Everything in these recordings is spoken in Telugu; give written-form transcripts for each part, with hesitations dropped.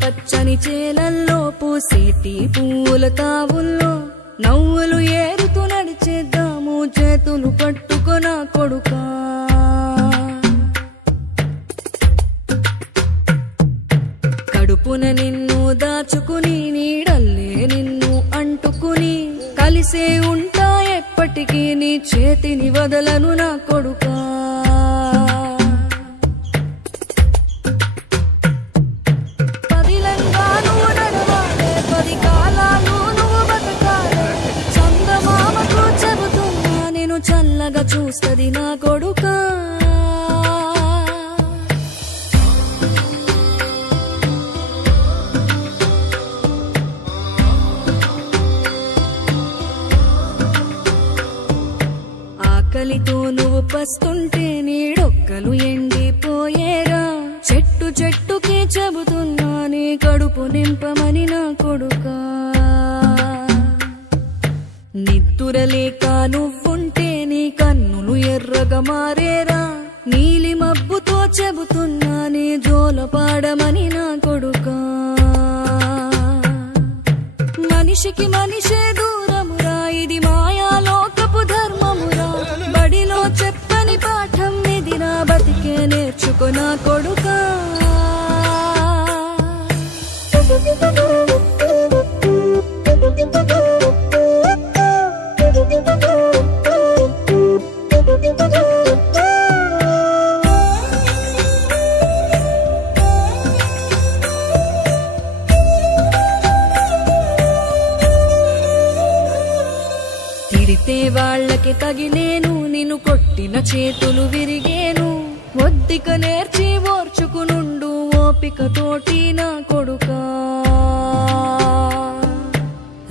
పచ్చని చేలల్లో పూసేటి పూల తావుల్లో నవ్వులు ఏరుతూ నడిచేద్దాము చేతులు పట్టుకొన కొడుకా. కడుపున నిన్ను దాచుకుని నీడల్లే నిన్ను అంటుకుని కలిసే ఉంటా ఎప్పటికీ నీ చేతిని వదలను నా కొడుకా. చల్లగా చూస్తది నా కొడుకా. ఆకలితో నువ్వు పస్తుంటే నీడొక్కలు ఎండిపోయేరా. చెట్టు చెట్టుకే చెబుతున్నా నీ కడుపు నింపమని నా కొడుకా. నిద్దురలేక నువ్వుంటే నీ కన్నులు ఎర్రగా మారేరా. నీలి మబ్బుతో చెబుతున్నా నీ జోల పాడమని నా కొడుకా. మనిషికి మనిషే దూరమురా ఇది మాయాలోకపు ధర్మమురా. బడిలో చెప్పని పాఠం ఇది నా బతికే నేర్చుకో నా కొడుకా. తిడితే వాళ్ళకి తగిలేను నిన్ను కొట్టిన చేతులు విరిగేను. ఒద్దిక నేర్చి ఓర్చుకునుండు ఓపిక తోటి నా కొడుకా.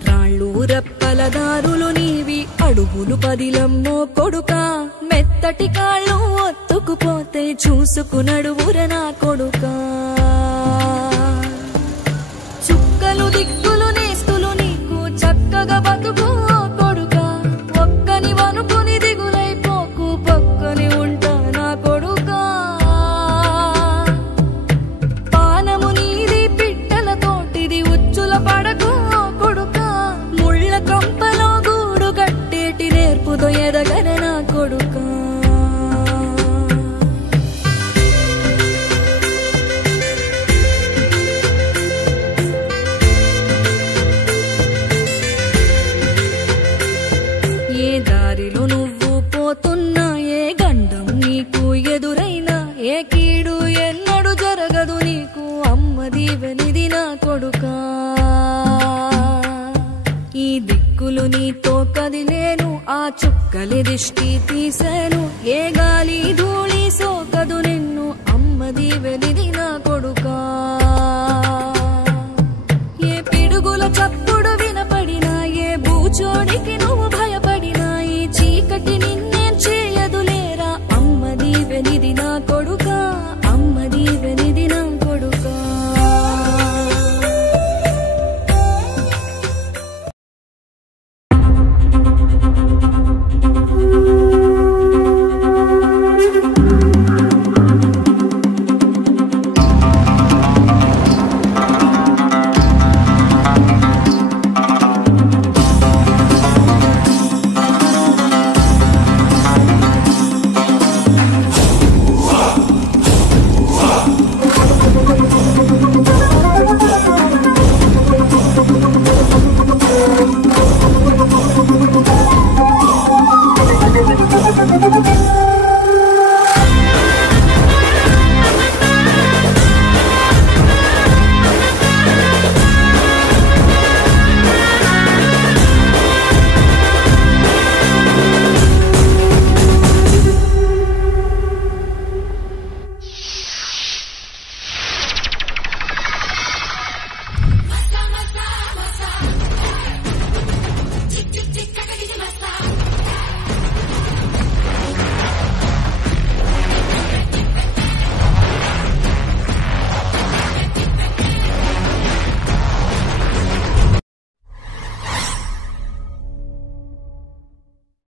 రాళ్ళు రప్పల దారులు నీవి అడుగులు పదిలమ్మో కొడుకా. మెత్తటి కాళ్ళు ఒత్తుకుపోతే చూసుకునడువుర నా కొడుకా. చుక్కలు దిక్కులు నేస్తులు నీకు చక్కగా బతుకు కొడుకా. ఒక్కని వనుకుని దిగులైపోకు పక్కని ఉంటా నా కొడుకా. పానము నీది పిట్టల తోటిది ఉచ్చుల పడకు కొడుకా. ముళ్ళ కంపలో గూడు కట్టేటి నేర్పుతో ఎదగన నా కొడుకా. ఏ దారిలో నువ్వు పోతున్నా ఏ గండం నీకు ఎదురైనా ఏ కీడు ఎన్నడు జరగదు నీకు అమ్మ దీవెనిది నా కొడుకా. ఈ దిక్కులు నీతో కదిలేను ఆ చుక్కలి దిష్టి తీసాను. ఏ గాలి ధూళి సోకదు నిన్ను అమ్మ దీవెనిది